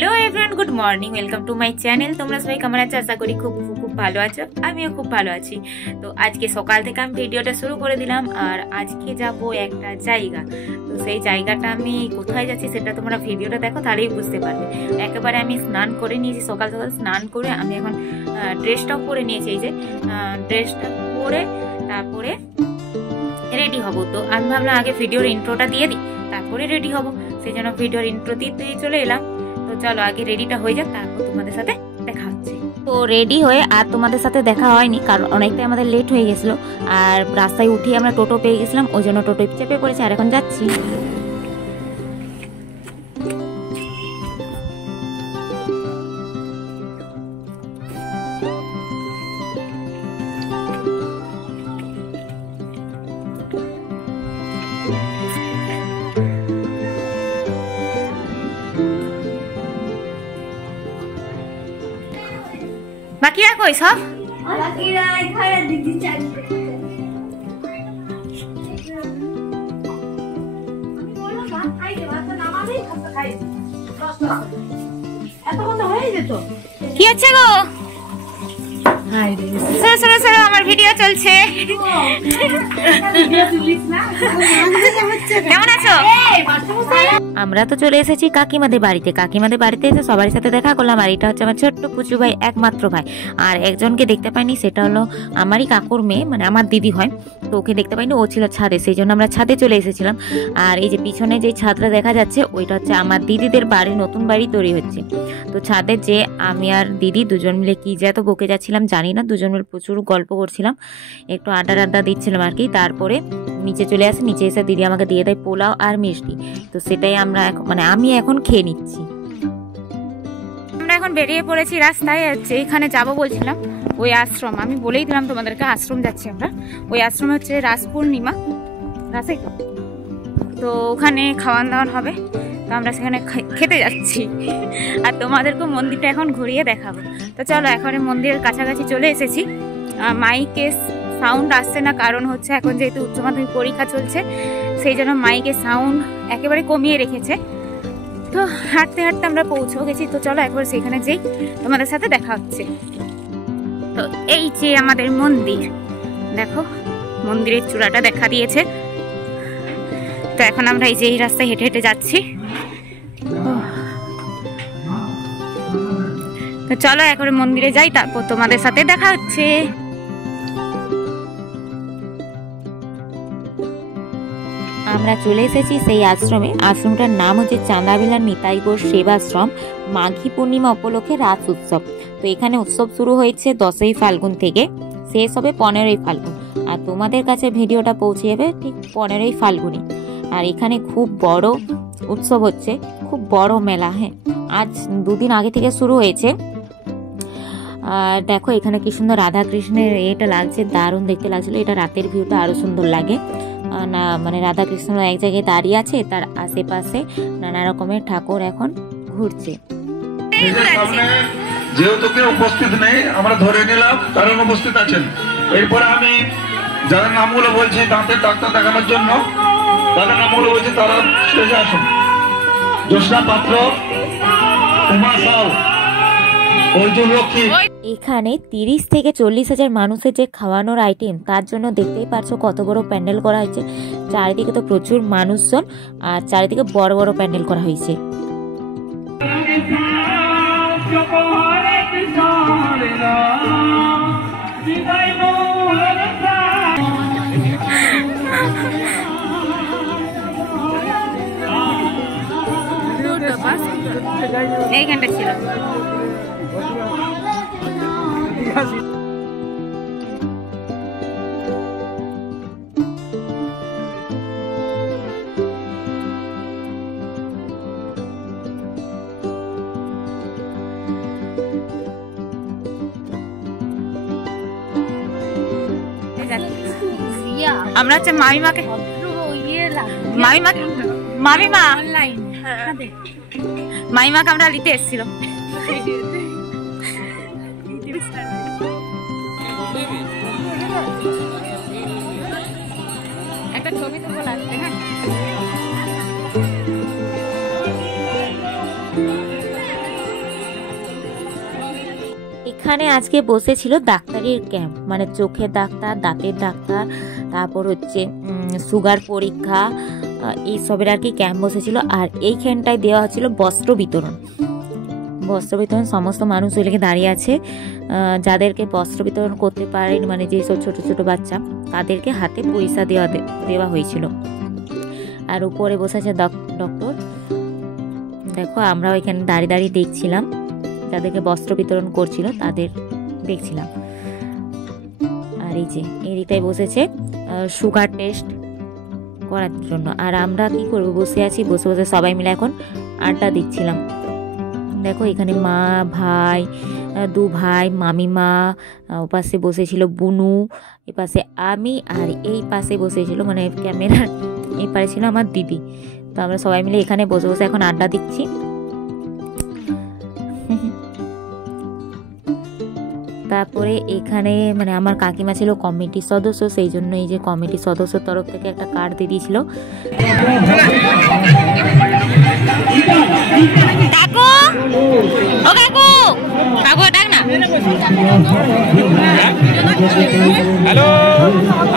Hello everyone, good morning, welcome to my channel. তোমরা সবাই কেমন আছো? আশা করি খুব খুব খুব ভালো আছো। আমিও খুব ভালো আছি। তো আজকে সকাল থেকে আমি ভিডিওটা শুরু করে দিলাম, আর আজকে যাব একটা জায়গা। তো সেই জায়গাটা আমি কোথায় যাচ্ছি সেটা তোমরা ভিডিওটা দেখো, তাহলেই বুঝতে পারবে। একেবারে আমি স্নান করে নিয়েছি, সকাল সকাল স্নান করে আমি এখন ড্রেসটাও পরে নিয়েছি। এই যে ড্রেসটা পরে তারপরে রেডি হব। তো আমি ভাবলাম আগে ভিডিওর ইন্ট্রোটা দিয়ে দিই, তারপরে রেডি হব। সেই জন্য ভিডিওর ইন্ট্রো দিতেই চলে এলাম। তো চলো আগে রেডিটা হয়ে যাক, তারপর তোমাদের সাথে দেখা হচ্ছে। তো রেডি হয়ে আর তোমাদের সাথে দেখা হয়নি, কারণ অনেকটাই আমাদের লেট হয়ে গেছিলো। আর রাস্তায় উঠে আমরা টোটো পেয়ে গেছিলাম, ওই জন্য টোটো চেপে পড়েছি আর এখন যাচ্ছি। বাকিরা কই সব? বাকিরা এখানে দিদি চাইছে। আমি বললাম ভাত খাইতে, ভাত নামালেই ভাত খাইতে। এত কথা হয়ে যেত। কি আছে গো? সরো সরো সরো, আমার ভিডিও চলছে। কেমন আছো? আমরা তো চলে এসেছি কাকিমাদের বাড়িতে। কাকিমাদের বাড়িতে এসে সবার সাথে দেখা করলাম। আর এটা হচ্ছে আমার ছোট্ট পুচু ভাই, একমাত্র ভাই। আর একজনকে দেখতে পাইনি, সেটা হলো আমারই কাকুর মেয়ে, মানে আমার দিদি হয়। তো ওকে দেখতে পাইনি, ও ছিল ছাদে, সেই জন্য আমরা ছাদে চলে এসেছিলাম। আর এই যে পিছনে যে ছাদটা দেখা যাচ্ছে, ওইটা হচ্ছে আমার দিদিদের বাড়ি, নতুন বাড়ি তৈরি হচ্ছে। তো ছাদে যে আমি আর দিদি দুজন মিলে কি যে এত বকে যাচ্ছিলাম জানি না, দুজন মিলে প্রচুর গল্প করছিলাম, একটু আড্ডা দিচ্ছিলাম আর কি। তারপরে নিচে চলে আসি, নিচে এসে দিদি আমাকে দিয়ে দেয় পোলাও আর মিষ্টি। তো সেটাই আমরা আমি এখন খেয়ে নিচ্ছি। আমরা এখন বেরিয়ে পড়েছি রাস্তায়, যেখানে যাব বলছিলাম ওই আশ্রম। আমি বলেই দিলাম তোমাদেরকে, আশ্রম যাচ্ছি আমরা। ওই আশ্রম হচ্ছে রাস পূর্ণিমা, রাসেই তো ওখানে খাওয়ান দাওয়ান হবে। তো আমরা সেখানে খেতে যাচ্ছি, আর তোমাদেরকে মন্দিরটা এখন ঘুরিয়ে দেখাবো। তো চলো, এখন মন্দিরের কাছাকাছি চলে এসেছি। মাইকে সাউন্ড আসছে না, কারণ হচ্ছে এখন যেহেতু উচ্চ মাধ্যমিক পরীক্ষা চলছে, সেই জন্য মাইকে সাউন্ড একেবারে কমিয়ে রেখেছে। তো হাঁটতে হাঁটতে আমরা পৌঁছেও গেছি। তো চলো একবার সেখানে যেই, তোমাদের সাথে দেখা হচ্ছে। তো এই যে আমাদের মন্দির, দেখো মন্দিরের চূড়াটা দেখা দিয়েছে। তো এখন আমরা এই যে এই রাস্তায় হেঁটে হেঁটে যাচ্ছি। তো চলো একবারে মন্দিরে যাই, তারপর তোমাদের সাথে দেখা হচ্ছে। আমরা চলে এসেছি সেই আশ্রমে। আশ্রমটার নাম হচ্ছে চাঁদাবিলার নিতাই ঘোষ সেবাশ্রম। মাঘী পূর্ণিমা উপলক্ষে রাস উৎসব। তো এখানে উৎসব শুরু হয়েছে 10ই ফাল্গুন থেকে, শেষ হবে 15ই ফাল্গুন। আর তোমাদের কাছে ভিডিওটা পৌঁছে যাবে ঠিক 15ই ফাল্গুনে। আর এখানে খুব বড় উৎসব হচ্ছে, খুব বড় মেলা। হ্যাঁ, আজ দুদিন আগে থেকে শুরু হয়েছে। আর দেখো এখানে কি সুন্দর রাধা কৃষ্ণের এটা লাগছে, দারুণ দেখতে লাগছিল। এটা রাতের ভিউটা আরো সুন্দর লাগে না, মানে রাধা কৃষ্ণ এক জায়গায় দাঁড়িয়ে আছে, তার আশেপাশে নানা রকমের ঠাকুর এখন ঘুরছে। যেহেতু কেউ উপস্থিত নেই, আমরা ধরে নিলাম কারণ উপস্থিত আছেন। এরপরে আমি যাদের নামগুলো বলছি দাঁতের ডাক্তার দেখানোর জন্য, তাদের নামগুলো বলছি, তারা স্টেজে আসুন। জ্যোৎস্না পাত্র, উমা সাউ, অর্জুন লক্ষ্মী। এখানে 30 থেকে 40 হাজার মানুষের যে খাওয়ানোর আইটেম, তার জন্য দেখতেই পারছো কত বড় প্যান্ডেল করা হয়েছে। চারিদিকে তো প্রচুর মানুষজন, আর চারিদিকে বড় বড় প্যান্ডেল করা হয়েছে। এইখানটা ছিল আমরা হচ্ছে মামিমাকে মামিমাকে আমরা নিতে এসেছিল। একটা ছবি তো লাগবে। হ্যাঁ এখানে আজকে বসেছিল ডাক্তারের ক্যাম্প, মানে চোখের ডাক্তার, দাঁতের ডাক্তার, তারপর হচ্ছে সুগার পরীক্ষা, এইসবের আর কি ক্যাম্প বসেছিল। আর এইখানটায় দেওয়া হচ্ছিল বস্ত্র বিতরণ। সমস্ত মানুষ ওই লেগে দাঁড়িয়ে আছে। যাদেরকে বস্ত্র বিতরণ করতে পারেন, মানে যেসব ছোট ছোট বাচ্চা, তাদেরকে হাতে পয়সা দেওয়া হয়েছিল। আর উপরে বসেছে ডক্টর। দেখো আমরাও এখানে দাঁড়িয়ে দাঁড়িয়ে দেখছিলাম, যাদেরকে বস্ত্র বিতরণ করছিল তাদের দেখছিলাম। আর এই যে এদিকটায় বসেছে সুগার টেস্ট করার জন্য। আর আমরা কি করবো, বসে আছি, বসে বসে সবাই মিলে এখন আড্ডা দিচ্ছিলাম। দেখো এখানে মা, ভাই, দু ভাই, মামিমা, ওপাশে বসেছিল বুনু, এপাশে আমি, আর এই পাশে বসেছিল, মানে ক্যামেরার এই পাশে ছিল আমার দিদি। তো আমরা সবাই মিলে এখানে বসে বসে এখন আড্ডা দিচ্ছি। তারপরে এখানে মানে আমার কাকিমা ছিল কমিটির সদস্য, সেই জন্য এই যে কমিটির সদস্যর তরফ থেকে একটা কার্ড দিয়ে দিয়েছিল। হ্যালো,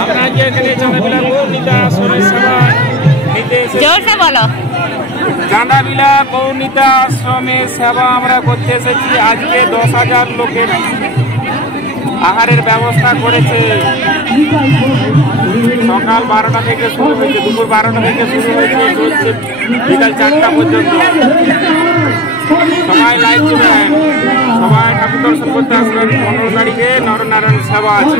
আমরা আজকে এখানে চাঁদাবিলা গৌরনীতা আশ্রমের সেবা নিতে এসেছি। জোরসে বলো। চাঁদাবিলা গৌরনীতা আশ্রমের সেবা আমরা করতে এসেছি। আজকে 10,000 লোকের আহারের ব্যবস্থা করেছে। সকাল 12টা থেকে শুরু হয়েছে, দুপুর 12টা থেকে শুরু হয়েছে, চলছে বিকাল 4টা পর্যন্ত। সবাই লাইভ দেবেন, সবাই ঠাকুর দর্শন করতে আসবেন। 15 তারিখে নরনারায়ণ সেবা আছে।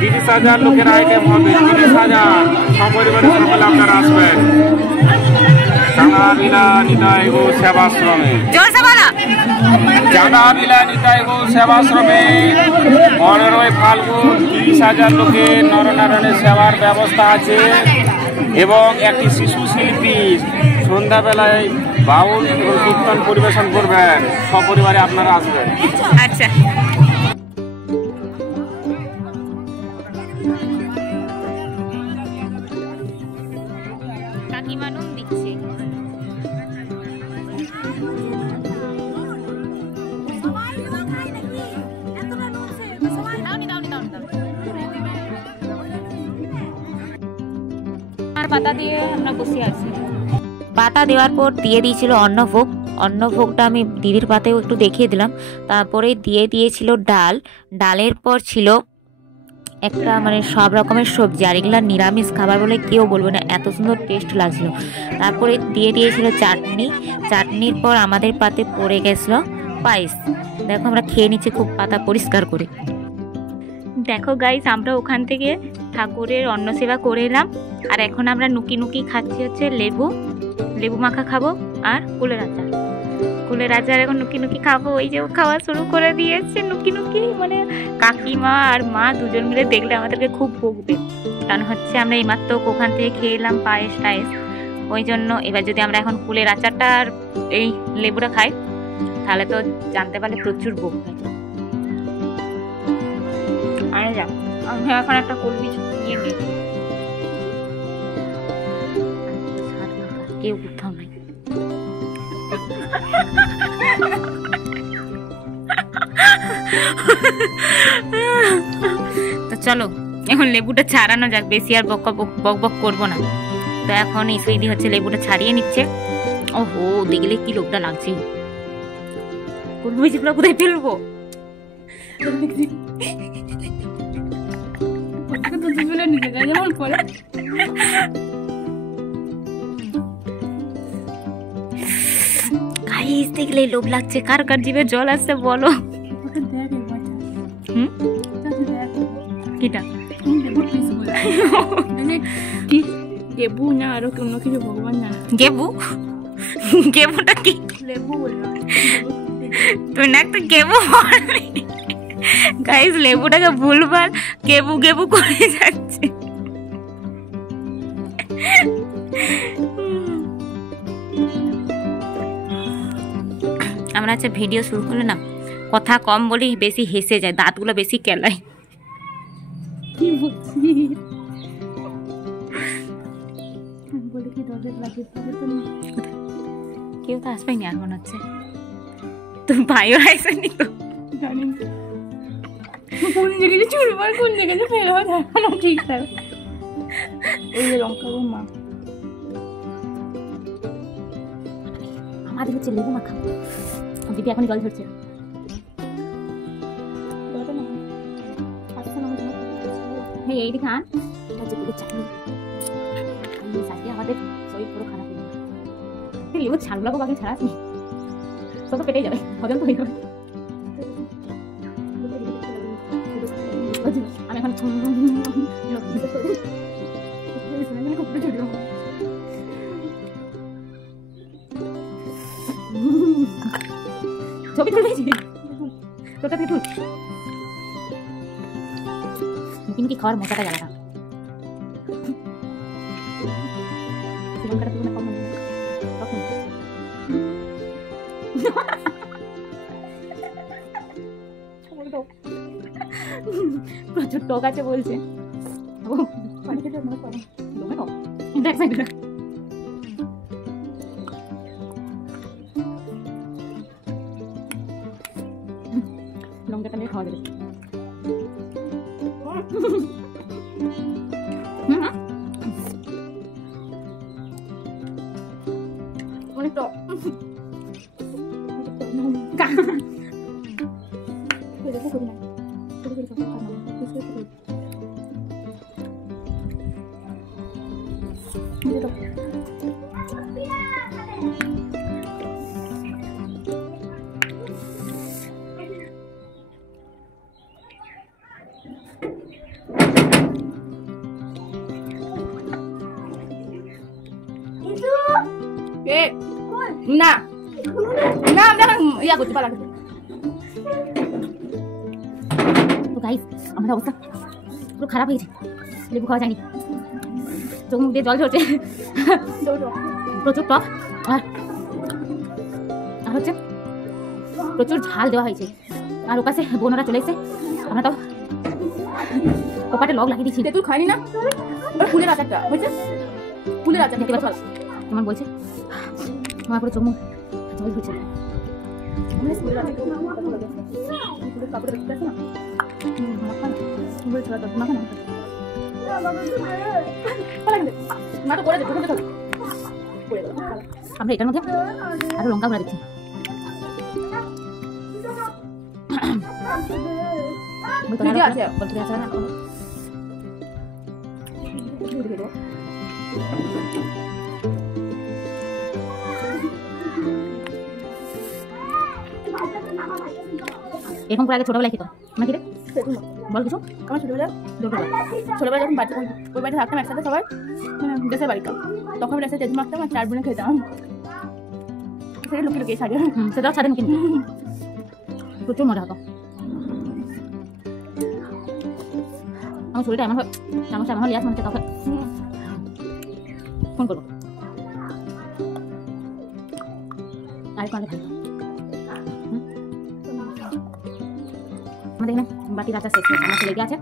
30,000 লোকের আইটেম হবে, 30,000 সপরিবারে সকলে আপনারা আসবেন চাঁদাবিলা নিতাই গো সেবাশ্রমে। চাঁদাবিলা নিতাই গো সেবাশ্রমে 15ই ফাল্গুন 30,000 লোকের নরনারায়ণের সেবার ব্যবস্থা আছে এবং একটি শিশু শিল্পী সন্ধ্যাবেলায় বাউল এবং কীর্তন পরিবেশন করবেন। সপরিবারে আপনারা আসবেন। আচ্ছা, কাকিমা নুন দিচ্ছে। আর পাতা দিয়ে আমরা বসে আছি। পাতা দেওয়ার পর দিয়ে দিয়েছিল অন্নভোগ। অন্নভোগটা আমি দিদির পাতেও একটু দেখিয়ে দিলাম। তারপরে দিয়ে দিয়েছিল ডাল। ডালের পর ছিল একটা মানে সব রকমের সবজি, আর এগুলো নিরামিষ খাবার বলে কেউ বলবে না, এত সুন্দর টেস্ট লাগছিল। তারপরে দিয়ে দিয়েছিল চাটনি। চাটনির পর আমাদের পাতে পড়ে গেছিল পায়েস। দেখো আমরা খেয়ে নিচ্ছি খুব পাতা পরিষ্কার করে। দেখো গাইস, আমরা ওখান থেকে ঠাকুরের অন্ন সেবা করে এলাম। আর এখন আমরা নুকি খাচ্ছি হচ্ছে লেবু মাখা খাবো আর কুলের আচার এখন নুকি খাবো। ওই যে খাওয়া শুরু করে দিয়েছে নুকি, মানে কাকিমা আর মা দুজন মিলে দেখলে আমাদেরকে খুব বকবে, কারণ হচ্ছে আমরা এইমাত্র ওখান থেকে খেয়ে এলাম পায়েস টায়েস। ওই জন্য এবার যদি আমরা এখন কুলের আচারটা আর এই লেবুটা খাই, তাহলে তো জানতে পারলে প্রচুর বকবে। আরে যাও, আমি এখন একটা কুলবি নিয়ে নিই। কেউ কোথাও নাই। তো চলো এখন লেবুটা ছাড়ানো যাক, বেশি আর বক বক করবো না। তো এখন ইসইদি হচ্ছে লেবুটা ছাড়িয়ে নিচ্ছে। ওহো, দেখলে কি লোকটা লাগছে। কুলবিগুলো কোথায় ফেলবো? গাইস দেখলে লোভ লাগছে। কার কার জিভে জল আসছে বলো? কিটা গেবু না আরো অন্য কিছু ভগবান না। গেবুটা কি? লেবু বললাম। তুই না একটা গেবু বললি। গাইস লেবুটাকে ভুলবার গেবু করে যাচ্ছে। আমরা আচ্ছা ভিডিও শুরু করলে না কথা কম বলি, বেশি হেসে যায়, দাঁতগুলো বেশি কেলায়। কেউ তো আসবেনি আর মনে হচ্ছে। তোর ভাইও আইসেনি তো? জানি না। কোন জায়গায় চুরমার কোন জায়গায় ফেল হয়ে যায় না ঠিক থাকে। এই যে লঙ্কা গুঁড়ো মা আমাদের হচ্ছে লেবু মাখা। দিদি এখন জল ঝরছে। হ্যাঁ এইদিকে আন, এটা হচ্ছে পুরো চাটনি। আজকে আমাদের শরীর পুরো খারাপ হয়ে যাবে। লেবুর ছালগুলো বাকি ছাড়া আসনি, সব তো পেটেই যাবে, হজম তো হয়ে যাবে। আমি এখন ছবি তুলেছি তোটা তুই কিন্তু কি খাওয়ার মজাটা আলাদা। শ্রীলঙ্কাটা পুরো কম তখন প্রচুর টক আছে বলছে। লঙ্কাটা নিয়ে খাওয়া যাবে। অনেক টক। না না আমরা ইয়া করতে পারলাম। তো গাইস আমাদের অবস্থা পুরো খারাপ হয়েছে, লেবু খাওয়া যায়নি, চোখ মুখ দিয়ে জল ঝরছে, প্রচুর টক আর হচ্ছে প্রচুর ঝাল দেওয়া হয়েছে। আর ওপাশে বোনরা চলে এসেছে, আমরা তো কপাটে লগ লাগিয়ে দিচ্ছি। তুই খাইনি না? ফুলের আচারটা হয়েছে, ফুলের আচার দেখতে পাচ্ছ কেমন বলছে, আমার পুরো চোখ মুখ জল ঝরছে। ফুলের আচার কাপড় দেখতে আছে না, আমরা এটার মধ্যে আরো লঙ্কা গুঁড়া দিচ্ছি। এরকম করে আগে ছোটবেলায় খেত নাকি রে? বল কিছু। আমার ছোটবেলায় যখন বাচ্চা ওই বাড়িতে থাকতাম একসাথে সবাই, মানে দেশের বাড়িটা, তখন আমি একসাথে তেজ মাখতাম আর 4 বোনে খেতাম। সেটা লুকিয়ে লুকিয়ে ছাড়ে, সেটাও ছাড়েন কিন্তু প্রচুর মজা হতো। আমার শরীরটা এমন হয় চামচটা এমন লিয়াস মনে হচ্ছে কাউকে ফোন করবো। আর কাঁদে ভাই আমাদের এখানে বাটি রাখা শেষ, চামচ লেগে আছে,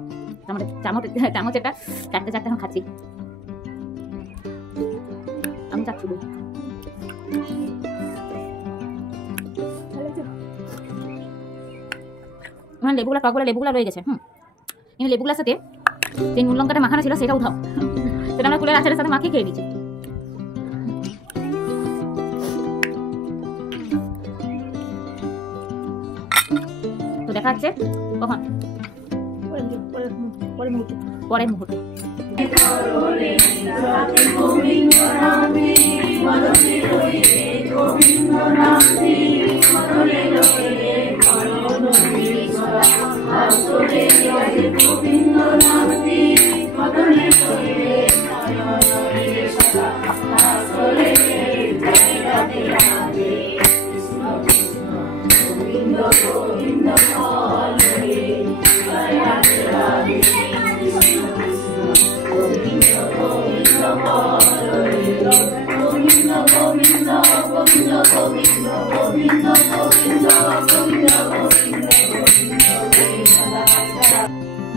চামচ এটা চারটে এখন খাচ্ছি। আমি চাচ্ছি আমার লেবুগুলা টকগুলা লেবুগুলা রয়ে গেছে। কিন্তু লেবুগুলার সাথে যে নুন লঙ্কাটা মাখানো ছিল সেটা উঠাও, সেটা আমরা কুলের আচারের সাথে মাখিয়ে খেয়ে দিচ্ছি। তো দেখা যাচ্ছে কখন পরের মুহূর্তে।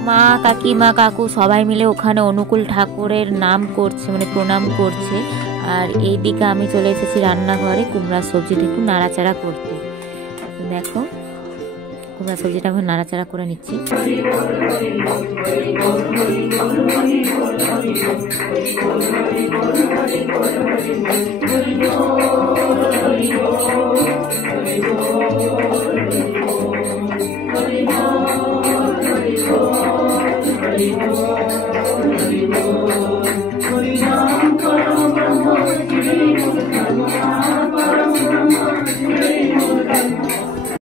মা কাকিমা কাকু সবাই মিলে ওখানে অনুকূল ঠাকুরের নাম করছে, মানে প্রণাম করছে। আর এইদিকে আমি চলে এসেছি রান্নাঘরে কুমড়ার সবজিটা একটু নাড়াচাড়া করতে। তো দেখো কুমড়া সবজিটা এখন নাড়াচাড়া করে নিচ্ছি।